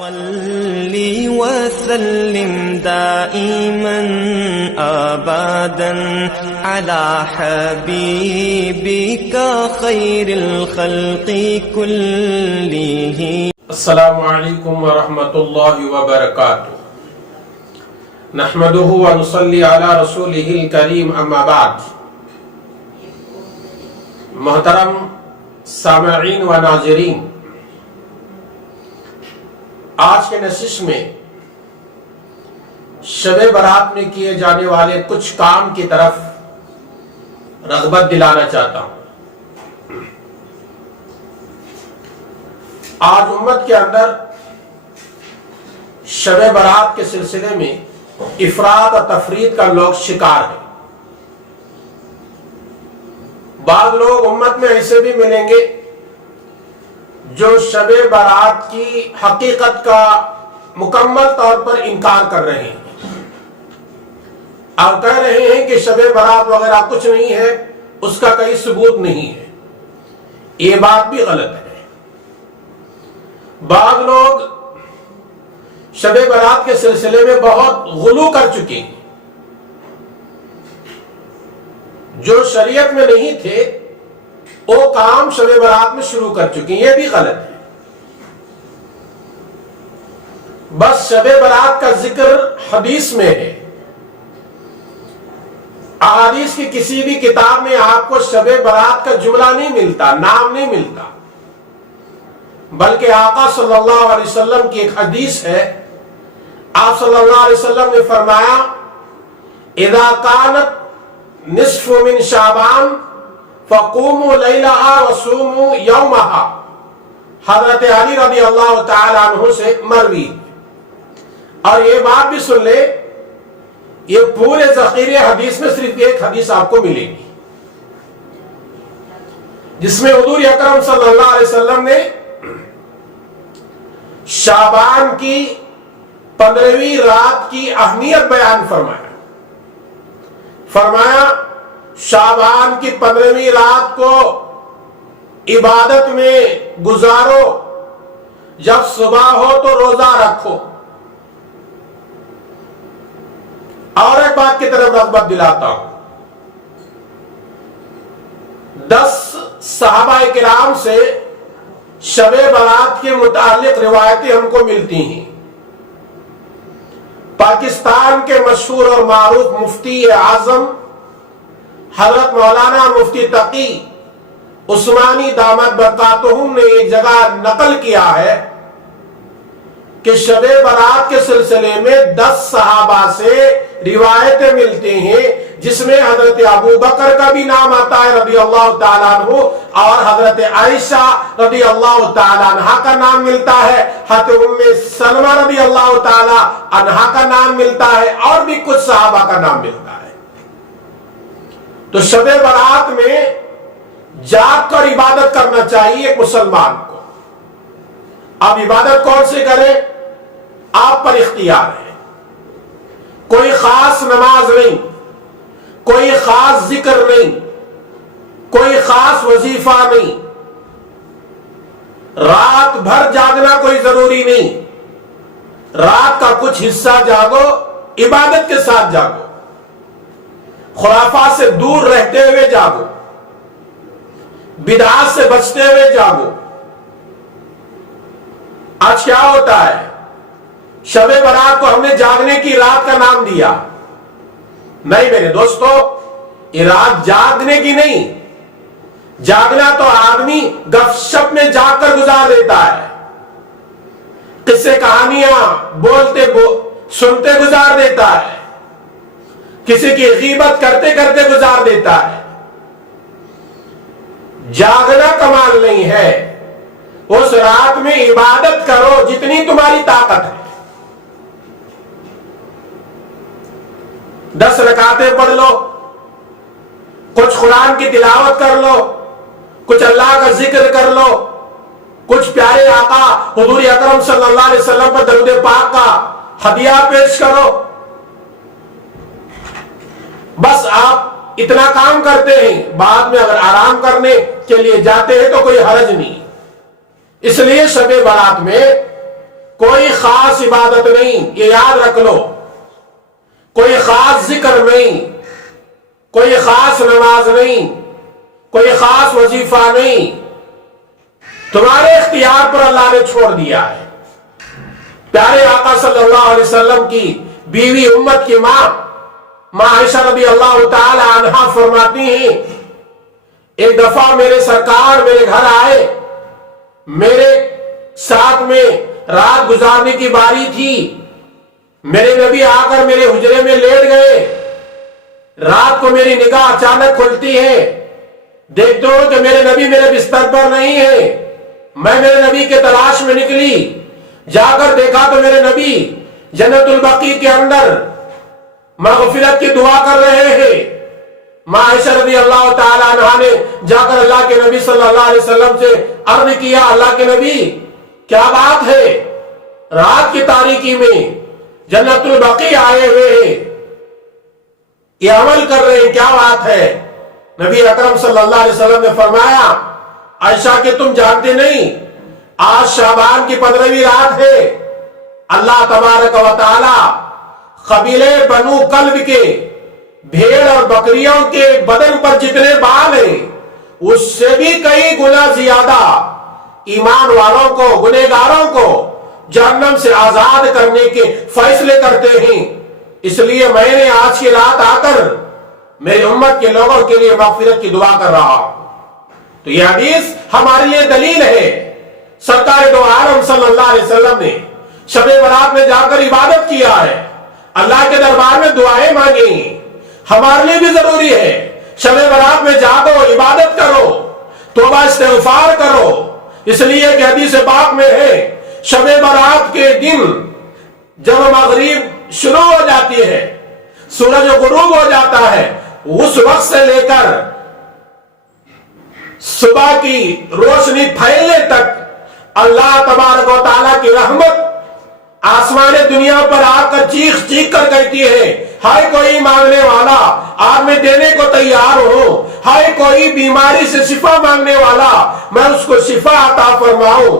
صلی وسلم دائما ابدا على حبیبک خیر الخلق كلهم. السلام علیکم ورحمۃ اللہ وبرکاتہ. نحمده ونصلی علی رسولہ الکریم، اما بعد. محترم سامعین و ناظرین، آج کے نشست میں شب برات میں کیے جانے والے کچھ کام کی طرف رغبت دلانا چاہتا ہوں. آج امت کے اندر شب برات کے سلسلے میں افراد و تفرید کا لوگ شکار ہیں. بعض لوگ امت میں ایسے بھی ملیں گے جو شب برات کی حقیقت کا مکمل طور پر انکار کر رہے ہیں اور کہہ رہے ہیں کہ شب برات وغیرہ کچھ نہیں ہے، اس کا کوئی ثبوت نہیں ہے. یہ بات بھی غلط ہے. بعض لوگ شب برات کے سلسلے میں بہت غلو کر چکے ہیں. جو شریعت میں نہیں تھے وہ کام شب برات میں شروع کر چکے ہیں. یہ بھی غلط ہے. بس شب برات کا ذکر حدیث میں ہے. احادیث کی کسی بھی کتاب میں آپ کو شب برات کا جملہ نہیں ملتا، نام نہیں ملتا، بلکہ آقا صلی اللہ علیہ وسلم کی ایک حدیث ہے. آپ صلی اللہ علیہ وسلم نے فرمایا اذا کانت نصف من شعبان فقوموا لیلہا وصوموا یومہا. حضرت علی رضی اللہ تعالی عنہ سے مروی. اور یہ بات بھی سن لے، یہ پورے ذخیرے حدیث میں صرف ایک حدیث آپ کو ملے گی جس میں حضور اکرم صلی اللہ علیہ وسلم نے شعبان کی 15ویں رات کی اہمیت بیان فرمایا شعبان کی 15ویں رات کو عبادت میں گزارو، جب صبح ہو تو روزہ رکھو. اور ایک بات کی طرف رغبت دلاتا ہوں. 10 صحابہ کرام سے شب برات کے متعلق روایتیں ہم کو ملتی ہیں. پاکستان کے مشہور اور معروف مفتی اعظم حضرت مولانا مفتی تقی عثمانی دامت برکاتہم نے ایک جگہ نقل کیا ہے کہ شب برات کے سلسلے میں 10 صحابہ سے روایتیں ملتے ہیں جس میں حضرت ابو بکر کا بھی نام آتا ہے رضی اللہ تعالیٰ عنہ، اور حضرت عائشہ رضی اللہ تعالیٰ عنہ کا نام ملتا ہے، حضرت ام سلمہ رضی اللہ تعالیٰ عنہ کا نام ملتا ہے، اور بھی کچھ صحابہ کا نام ملتا ہے. تو شب برات میں جاگ کر عبادت کرنا چاہیے ایک مسلمان کو. اب عبادت کون سے کرے؟ آپ پر اختیار ہے. کوئی خاص نماز نہیں، کوئی خاص ذکر نہیں، کوئی خاص وظیفہ نہیں. رات بھر جاگنا کوئی ضروری نہیں. رات کا کچھ حصہ جاگو، عبادت کے ساتھ جاگو، خرافات سے دور رہتے ہوئے جاگو، بدعات سے بچتے ہوئے جاگو. آج کیا ہوتا ہے؟ شب برات کو ہم نے جاگنے کی رات کا نام دیا. نہیں میرے دوستو، یہ رات جاگنے کی نہیں. جاگنا تو آدمی گپ شپ میں جاگ کر گزار دیتا ہے، قصے کہانیاں بولتے سنتے گزار دیتا ہے، کسی کی غیبت کرتے کرتے گزار دیتا ہے. جاگنا کمال نہیں ہے. اس رات میں عبادت کرو جتنی تمہاری طاقت ہے. 10 رکعتیں پڑھ لو، کچھ قرآن کی تلاوت کر لو، کچھ اللہ کا ذکر کر لو، کچھ پیارے آقا حضور اکرم صلی اللہ علیہ وسلم پر درود پاک کا ہدیہ پیش کرو. بس آپ اتنا کام کرتے ہیں، بعد میں اگر آرام کرنے کے لیے جاتے ہیں تو کوئی حرج نہیں. اس لیے شب برات میں کوئی خاص عبادت نہیں، یہ یاد رکھ لو، کوئی خاص ذکر نہیں، کوئی خاص نماز نہیں، کوئی خاص وظیفہ نہیں، تمہارے اختیار پر اللہ نے چھوڑ دیا ہے۔ پیارے آقا صلی اللہ علیہ وسلم کی بیوی امت کی ماں عائشہ رضی اللہ تعالی عنہا فرماتی ہیں، ایک دفعہ میرے سرکار میرے گھر آئے، میرے ساتھ میں رات گزارنے کی باری تھی، میرے نبی آ کر میرے حجرے میں لیٹ گئے، رات کو میری نگاہ اچانک کھلتی ہے، دیکھتے ہو کہ میرے نبی میرے بستر پر نہیں ہے، میں میرے نبی کے تلاش میں نکلی، جا کر دیکھا تو میرے نبی جنت البقیع کے اندر مغفرت کی دعا کر رہے ہیں۔ عائشہ رضی اللہ تعالی عنہ نے جا کر اللہ کے نبی صلی اللہ علیہ وسلم سے عرض کیا، اللہ کے نبی کیا بات ہے، رات کی تاریکی میں جنت البقیع آئے ہوئے ہیں، یہ عمل کر رہے ہیں، کیا بات ہے؟ نبی اکرم صلی اللہ علیہ وسلم نے فرمایا، عائشہ کہ تم جانتے نہیں، آج شعبان کی 15ویں رات ہے، اللہ تبارک و تعالی قبیلے بنو کلب کے بھیڑ اور بکریوں کے بدن پر جتنے بال ہیں اس سے بھی کئی گنا زیادہ ایمان والوں کو، گنہگاروں کو جہنم سے آزاد کرنے کے فیصلے کرتے ہیں، اس لیے میں نے آج کی رات آ کر میری امت کے لوگوں کے لیے مغفرت کی دعا کر رہا ہوں۔ تو یہ حدیث ہمارے لیے دلیل ہے، سرکار دو عالم صلی اللہ علیہ وسلم نے شب برات میں جا کر عبادت کیا ہے، اللہ کے دربار میں دعائیں مانگی، ہمارے لیے بھی ضروری ہے شب برات میں جاگو، عبادت کرو، توبہ استغفار کرو، اس لیے کہ حدیث پاک میں ہے شب برات کے دن جب مغرب شروع ہو جاتی ہے، سورج غروب ہو جاتا ہے، اس وقت سے لے کر صبح کی روشنی پھیلنے تک اللہ تبارک و تعالیٰ کی رحمت آسمان دنیا پر آ کر چیخ چیخ کر کہتی ہے، ہائے کوئی مانگنے والا آج میں دینے کو تیار ہوں، ہائے کوئی بیماری سے شفا مانگنے والا میں اس کو شفا عطا فرماؤں،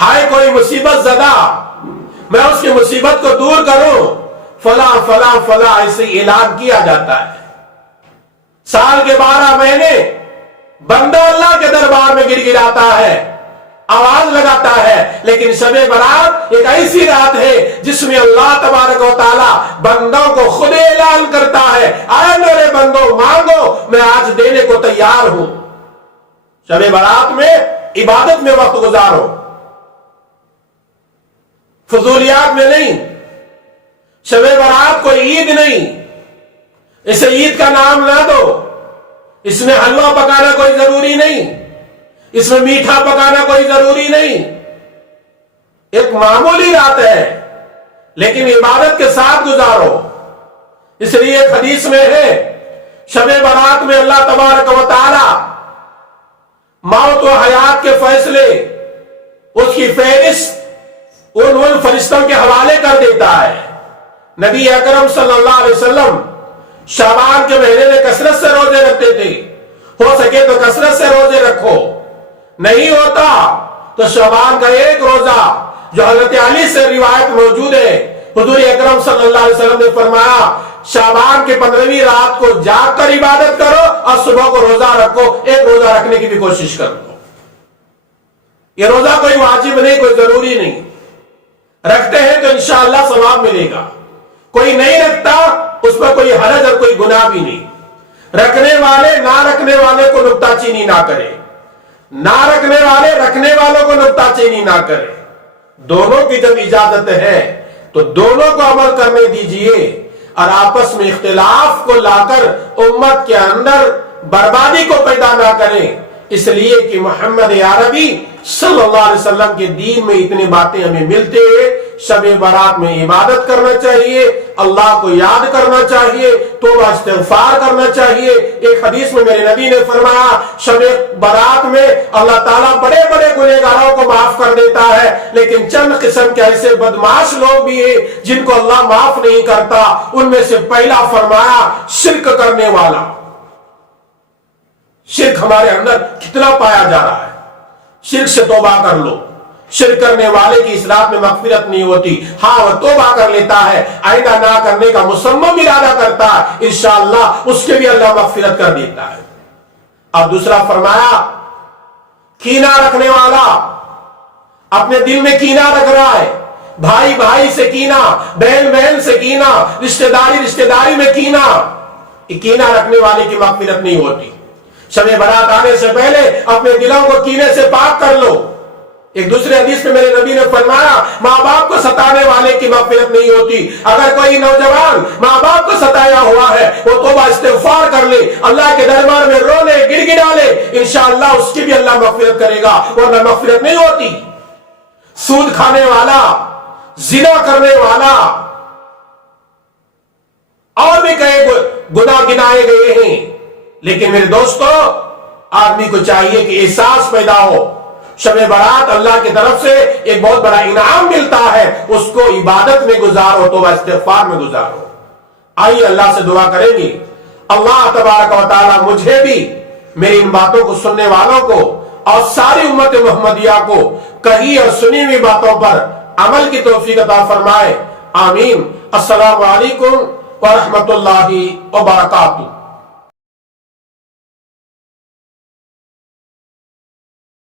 ہائے کوئی مصیبت زدہ میں اس کی مصیبت کو دور کروں، فلاں فلاں فلاں ایسے اعلان کیا جاتا ہے۔ سال کے 12 مہینے بندہ اللہ کے دربار میں گر گراتا ہے، آواز لگاتا ہے، لیکن شب برات ایک ایسی رات ہے جس میں اللہ تبارک و تعالی بندوں کو خود اعلان کرتا ہے، آئے میرے بندوں مانگو میں آج دینے کو تیار ہوں۔ شب برات میں عبادت میں وقت گزارو، فضولیات میں نہیں۔ شب برات کوئی عید نہیں، اسے عید کا نام نہ دو، اس میں حلوہ پکانا کوئی ضروری نہیں، اس میں میٹھا پکانا کوئی ضروری نہیں، ایک معمولی رات ہے لیکن عبادت کے ساتھ گزارو۔ اس لیے ایک حدیث میں ہے شب برات میں اللہ تبارک و تعالی موت و حیات کے فیصلے، اس کی فہرست ان فرشتوں کے حوالے کر دیتا ہے۔ نبی اکرم صلی اللہ علیہ وسلم شعبان کے مہینے میں کثرت سے روزے رکھتے تھے، ہو سکے تو کثرت سے روزے رکھو، نہیں ہوتا تو شعبان کا ایک روزہ جو حضرت علی سے روایت موجود ہے، حضور اکرم صلی اللہ علیہ وسلم نے فرمایا شعبان کے 15ویں رات کو جاگ کر عبادت کرو اور صبح کو روزہ رکھو، ایک روزہ رکھنے کی بھی کوشش کرو۔ یہ روزہ کوئی واجب نہیں، کوئی ضروری نہیں، رکھتے ہیں تو انشاءاللہ ثواب ملے گا، کوئی نہیں رکھتا اس پر کوئی حرج اور کوئی گناہ بھی نہیں۔ رکھنے والے نہ رکھنے والے کو نکتہ چینی نہ کرے، نہ رکھنے والے رکھنے والوں کو نکتہ چینی نہ کرے، دونوں کی جب اجازت ہے تو دونوں کو عمل کرنے دیجئے اور آپس میں اختلاف کو لا کر امت کے اندر بربادی کو پیدا نہ کریں، اس لیے کہ محمد عربی صلی اللہ علیہ وسلم کے دین میں اتنی باتیں ہمیں ملتے ہیں۔ شب برات میں عبادت کرنا چاہیے، اللہ کو یاد کرنا چاہیے، توبہ استغفار کرنا چاہیے۔ ایک حدیث میں میرے نبی نے فرمایا شب برات میں اللہ تعالیٰ بڑے بڑے گنہگاروں کو معاف کر دیتا ہے، لیکن چند قسم کے ایسے بدمعاش لوگ بھی ہیں جن کو اللہ معاف نہیں کرتا۔ ان میں سے پہلا فرمایا شرک کرنے والا۔ شرک ہمارے اندر کتنا پایا جا رہا ہے، شرک سے توبہ کر لو، شرک کرنے والے کی اس رات میں مغفرت نہیں ہوتی. ہاں وہ توبہ کر لیتا ہے, آئندہ نہ کرنے کا مصمم ارادہ کرتا ہے, انشاءاللہ اس کے بھی اللہ مغفرت کر دیتا ہے. اب دوسرا فرمایا, کینہ رکھنے والا اپنے دل میں کینہ رکھ رہا ہے, بھائی بھائی سے کینہ, بہن بہن سے کینہ, رشتہ داری میں کینہ, یہ کینہ رکھنے والے کی مغفرت نہیں ہوتی. شب برات آنے سے پہلے اپنے دلوں کو کینے سے پاک کر لو. ایک دوسرے حدیث میں میرے نبی نے فرمایا, ماں باپ کو ستانے والے کی مغفرت نہیں ہوتی. اگر کوئی نوجوان ماں باپ کو ستایا ہوا ہے, وہ توبہ استغفار کر لے, اللہ کے دربار میں رو لے, گڑ گڑا لے, انشاءاللہ اس کی بھی اللہ مغفرت کرے گا, ورنہ مغفرت نہیں ہوتی. سود کھانے والا, زنا کرنے والا, اور بھی کئی گناہ گنائے گئے ہیں, لیکن میرے دوستو آدمی کو چاہیے کہ احساس پیدا ہو, شب برات اللہ کی طرف سے ایک بہت بڑا انعام ملتا ہے, اس کو عبادت میں گزارو, توبہ استغفار میں گزارو. آئیے اللہ سے دعا کریں گے, اللہ تبارک و تعالی مجھے بھی, میری ان باتوں کو سننے والوں کو اور ساری امت محمدیہ کو کہی اور سنی ہوئی باتوں پر عمل کی توفیق عطا فرمائے. آمین. السلام علیکم ورحمۃ اللہ وبرکاتہ.